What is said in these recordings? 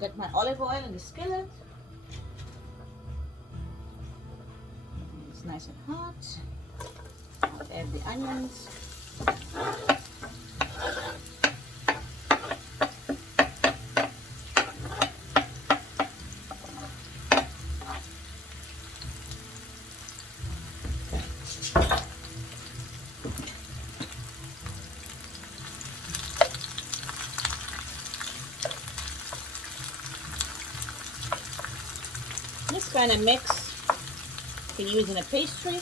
Got my olive oil in the skillet. It's nice and hot. I'll add the onions. This kind of mix you can use in a pastry,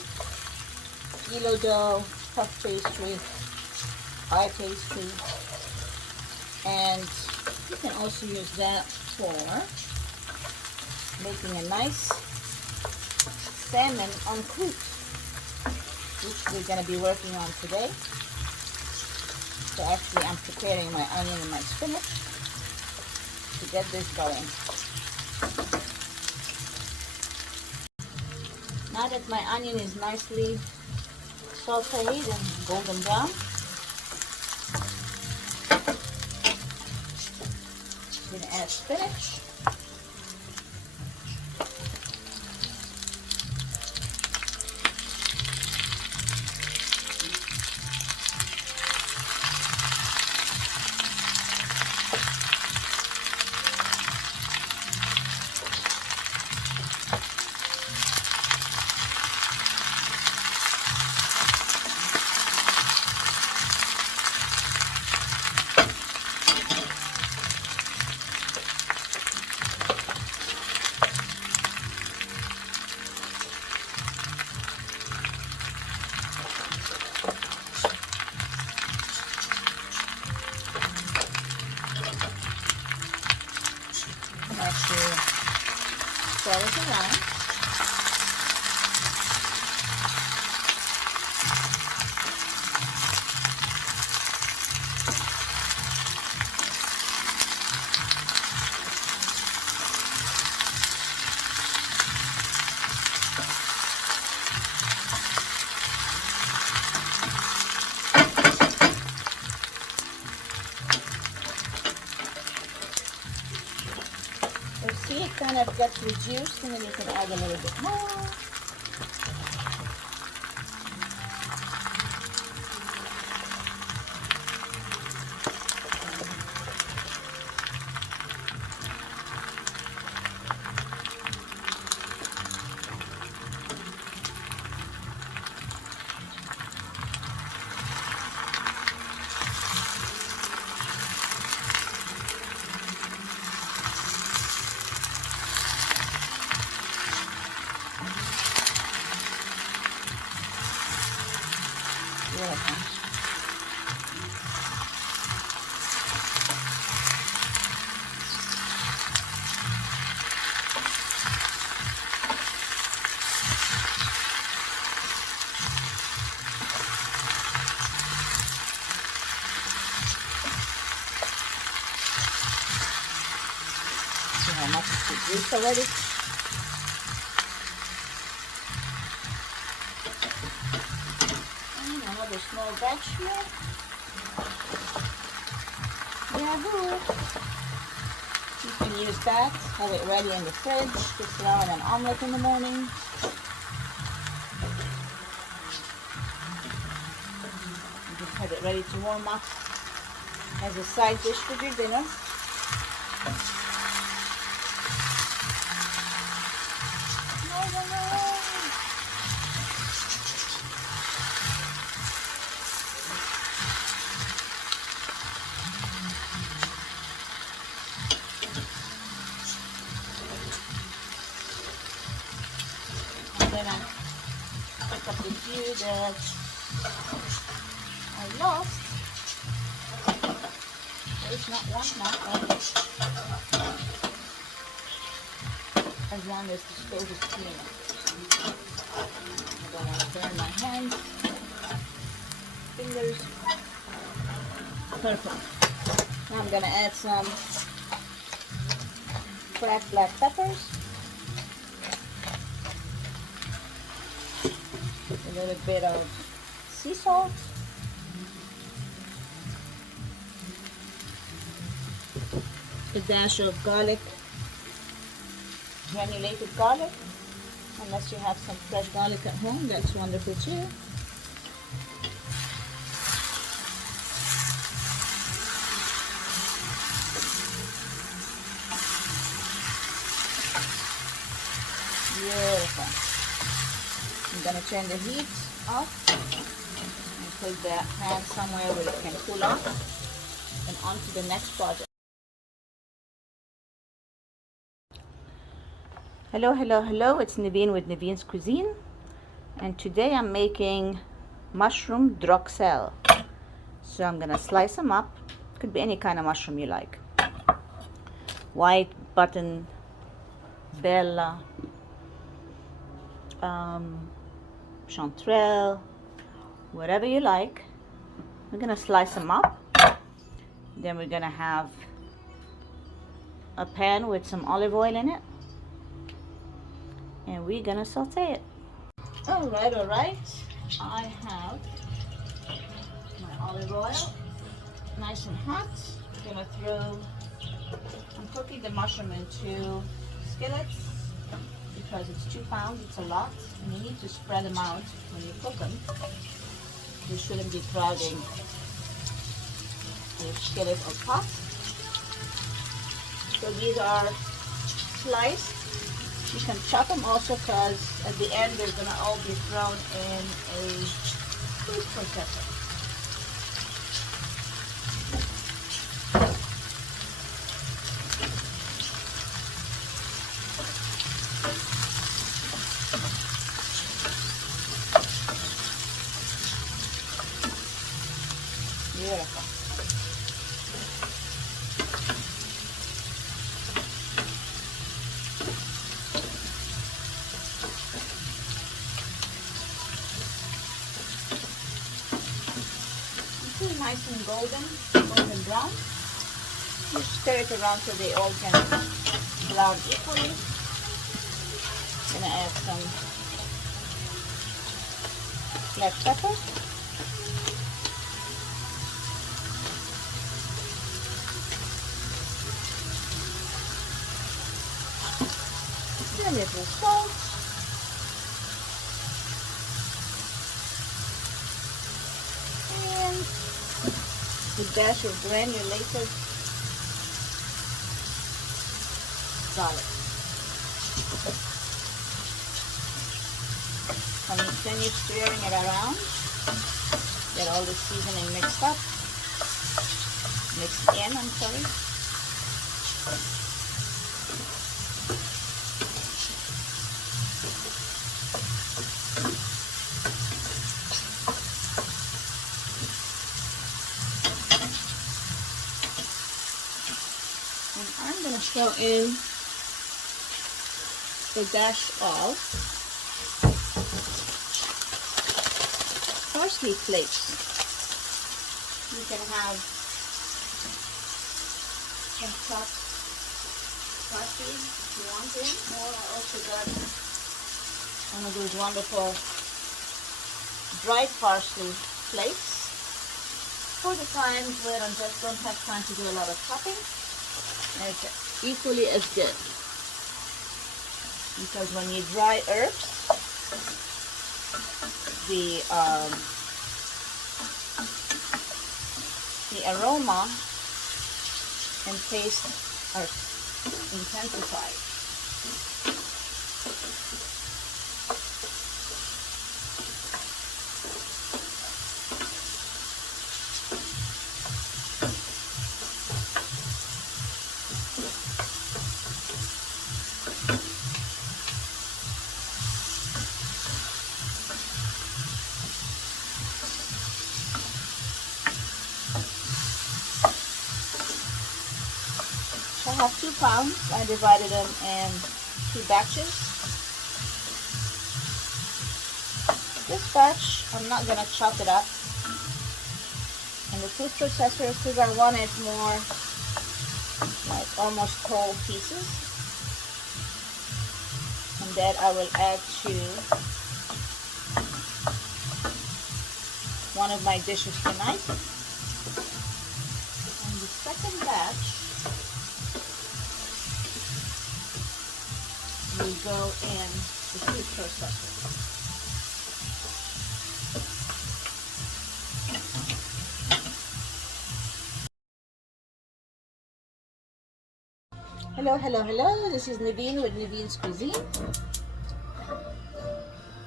kilo dough, puff pastry, pie pastry, and you can also use that for making a nice salmon on crôute, which we're going to be working on today. So actually I'm preparing my onion and my spinach to get this going. Now that my onion is nicely sautéed and golden brown, I'm going to add spinach. Stir it around. See, it kind of gets reduced, and then you can add a little bit more. See how much is reduced already? And another small batch here. Yahoo! You can use that, have it ready in the fridge to throw in an omelet in the morning. You just have it ready to warm up as a side dish for your dinner. I'm gonna pick up the few that I lost. There's not one now, as long as the stove is clean. I don't want to burn my hands, fingers. Perfect. Now I'm gonna add some cracked black peppers. A little bit of sea salt, a dash of garlic, granulated garlic. Unless you have some fresh garlic at home, that's wonderful too. Beautiful. I'm going to turn the heat off and put the pan somewhere where it can cool off, and on to the next project. Hello, hello, hello, it's Naveen with Naveen's Cuisine, and today I'm making mushroom droxel. So I'm gonna slice them up. Could be any kind of mushroom you like. White, button, bella, chanterelle, whatever you like. We're gonna slice them up. Then we're gonna have a pan with some olive oil in it, and we're gonna saute it. All right, I have my olive oil nice and hot. I'm cooking the mushroom in 2 skillets because it's 2 pounds, it's a lot, and you need to spread them out when you cook them. You shouldn't be crowding your skillet or pot. So these are sliced. You can chop them also, because at the end they're going to all be thrown in a food processor. Beautiful. Nice and golden brown. You stir it around so they all can brown equally. Gonna add some black pepper. A little salt. And a dash of granulated garlic. Continue stirring it around. Get all the seasoning mixed in, I'm sorry. I'm going to throw in a dash of parsley flakes. You can have some chopped parsley if you want in, or I also got one of those wonderful dried parsley flakes for the times where I just don't have time to do a lot of chopping. And it's equally as good, because when you dry herbs, the aroma and taste are intensified. I have 2 pounds. I divided them in 2 batches. This batch, I'm not going to chop it up in the food processor because I want it more like almost whole pieces. And then I will add to one of my dishes tonight. And the second batch, will go in the food processor. Hello, hello, hello. This is Naveen with Naveen's Cuisine.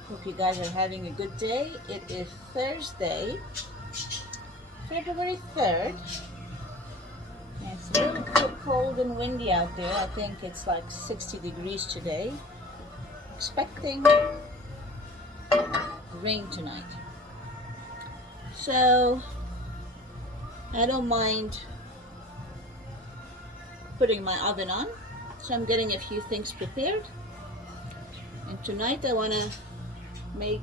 Hope you guys are having a good day. It is Thursday, February 3rd. And it's a little bit cold and windy out there. I think it's like 60 degrees today. Expecting rain tonight. So I don't mind putting my oven on. So I'm getting a few things prepared. And tonight I want to make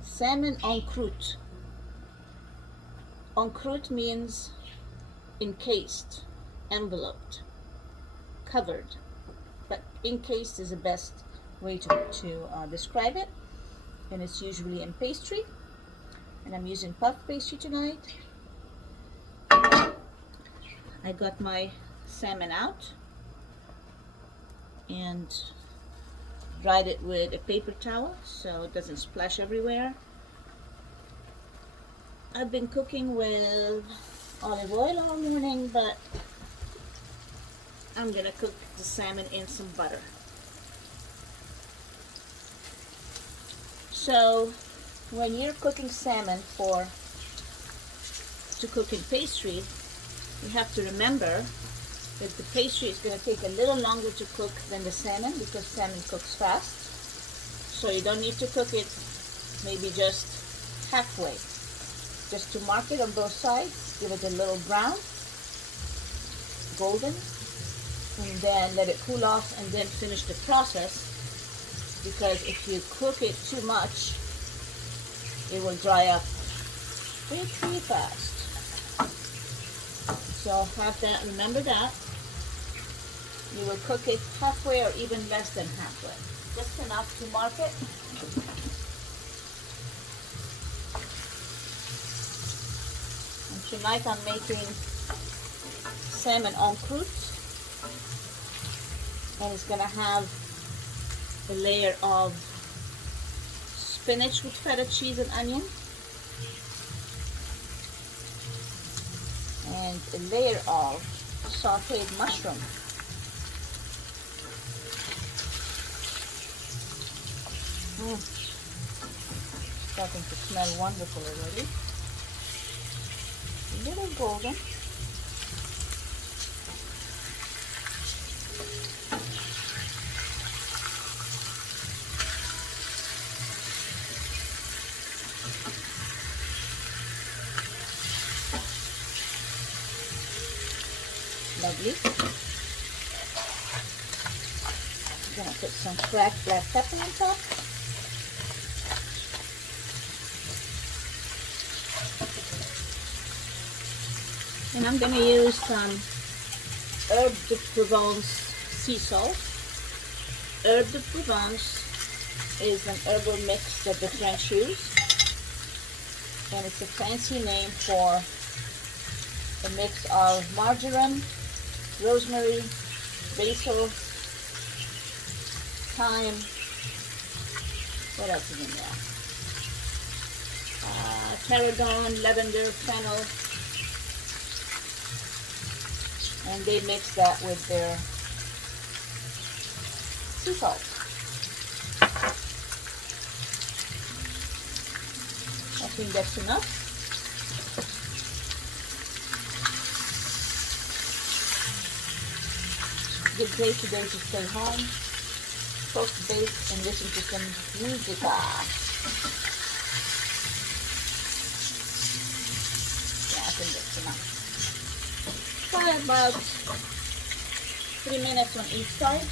salmon en croûte. En croûte means encased, enveloped, covered. But encased is the best way to describe it. And it's usually in pastry. And I'm using puff pastry tonight. I got my salmon out and dried it with a paper towel so it doesn't splash everywhere. I've been cooking with olive oil all morning, but I'm gonna cook the salmon in some butter. So when you're cooking salmon to cook in pastry, you have to remember that the pastry is going to take a little longer to cook than the salmon because salmon cooks fast. So you don't need to cook it maybe just halfway. Just to mark it on both sides, give it a little brown, golden, and then let it cool off and then finish the process, because if you cook it too much, it will dry up pretty fast. So have that, remember that. You will cook it halfway or even less than halfway. Just enough to mark it. And tonight I'm making salmon en croûte. And it's going to have a layer of spinach with feta cheese and onion. And a layer of sautéed mushroom. Starting to smell wonderful already. A little golden. Lovely. I'm gonna put some cracked black pepper on top. And I'm gonna use some herb de Provence sea salt. Herb de Provence is an herbal mix that the French use, and it's a fancy name for a mix of marjoram, rosemary, basil, thyme. What else is in there? Tarragon, lavender, fennel. And they mix that with their sea salt. I think that's enough. Good day today to stay home, cook, bake, and listen to some music. Yeah, I think that's enough. Try about 3 minutes on each side.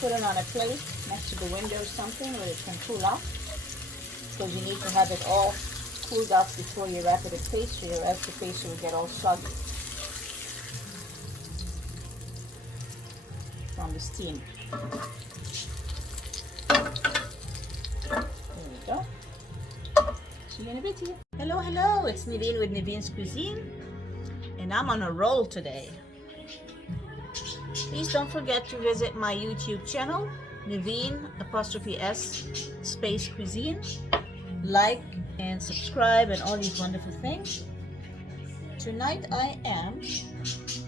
Put it on a plate next to the window or something where it can cool off, because you need to have it all cooled off before you wrap it in pastry, or else the pastry will get all soggy from the steam. There we go. See you in a bit here. Hello, hello, it's Naveen with Naveen's Cuisine, and I'm on a roll today. Please don't forget to visit my YouTube channel, Naveen_S space cuisine. Like and subscribe and all these wonderful things. Tonight I am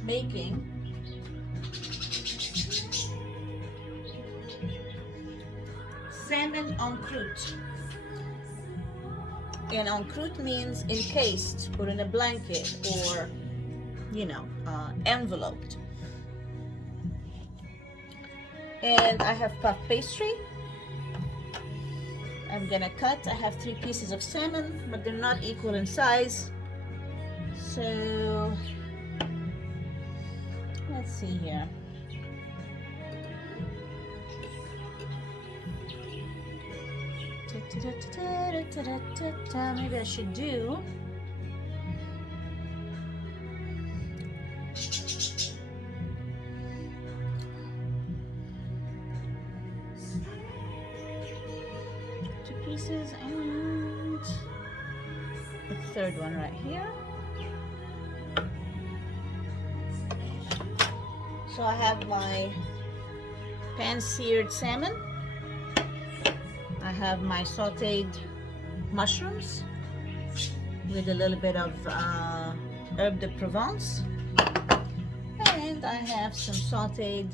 making salmon en croûte. And en croûte means encased or in a blanket or, you know, enveloped. And I have puff pastry. I'm gonna cut. I have 3 pieces of salmon, but they're not equal in size. So let's see here. Maybe I should do pieces and the third one right here. So I have my pan-seared salmon. I have my sautéed mushrooms with a little bit of herb de Provence, and I have some sautéed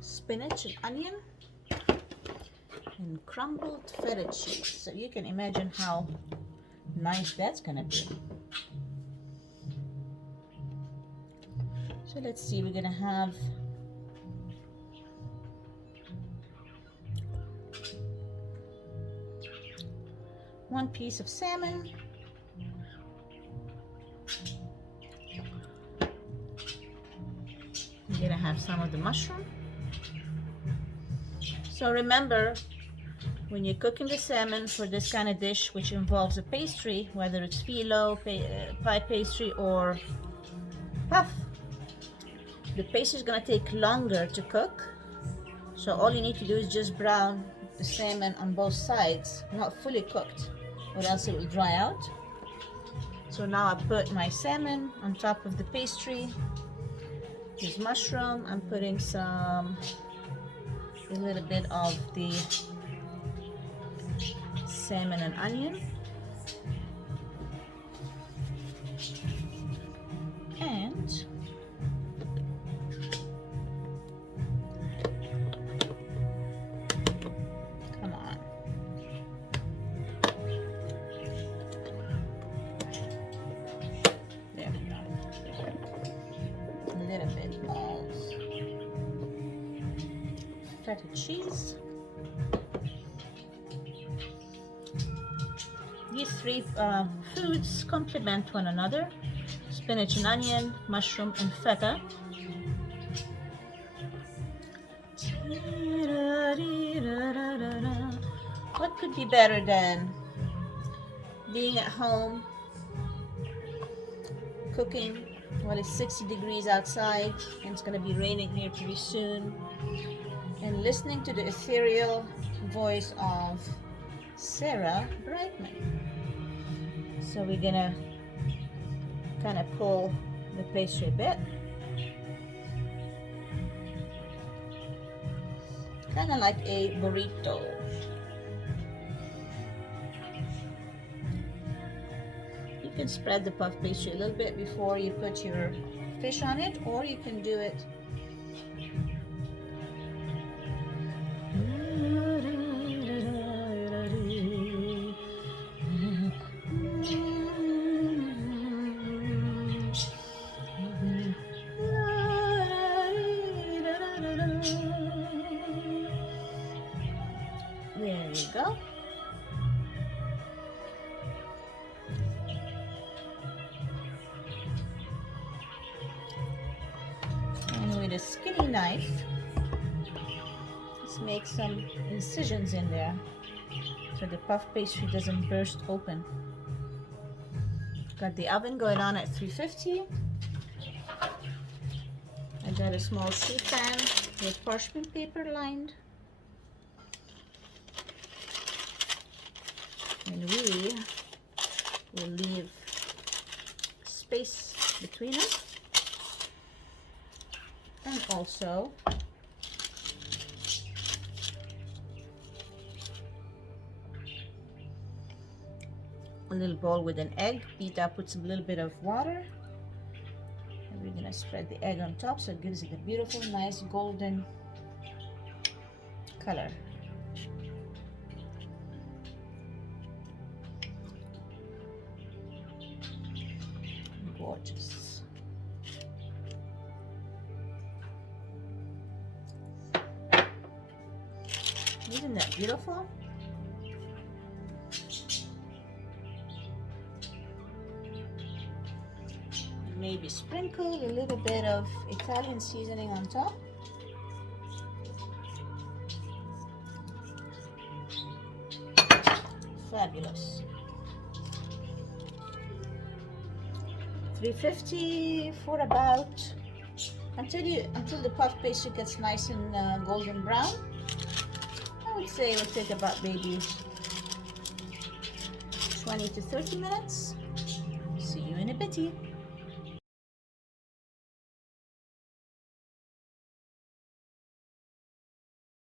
spinach and onion and crumbled feta cheese. So you can imagine how nice that's gonna be. So let's see, we're gonna have one piece of salmon, we're gonna have some of the mushroom. So remember, when you're cooking the salmon for this kind of dish, which involves a pastry, whether it's phyllo, pie pastry, or puff, the pastry is going to take longer to cook. So all you need to do is just brown the salmon on both sides, not fully cooked, or else it will dry out. So now I put my salmon on top of the pastry. This mushroom, I'm putting a little bit of the salmon and onion, and come on, there we go, a little bit of feta cheese. These 3 foods complement one another: spinach and onion, mushroom and feta. What could be better than being at home, cooking while it's 60 degrees outside and it's going to be raining here pretty soon, and listening to the ethereal voice of Sarah Brightman. So we're gonna kind of pull the pastry a bit, kind of like a burrito. You can spread the puff pastry a little bit before you put your fish on it, or you can do it there you go. And with a skinny knife, let's make some incisions in there so the puff pastry doesn't burst open. Got the oven going on at 350. I got a small sheet pan with parchment paper lined. And we will leave space between them. And also a little bowl with an egg. Pita puts a little bit of water, and we're gonna spread the egg on top so it gives it a beautiful, nice golden color. Gorgeous. Isn't that beautiful? Maybe sprinkle a little bit of Italian seasoning on top. Fabulous. 350 for about until the puff pastry gets nice and golden brown. I would say it will take about maybe 20 to 30 minutes. See you in a bit.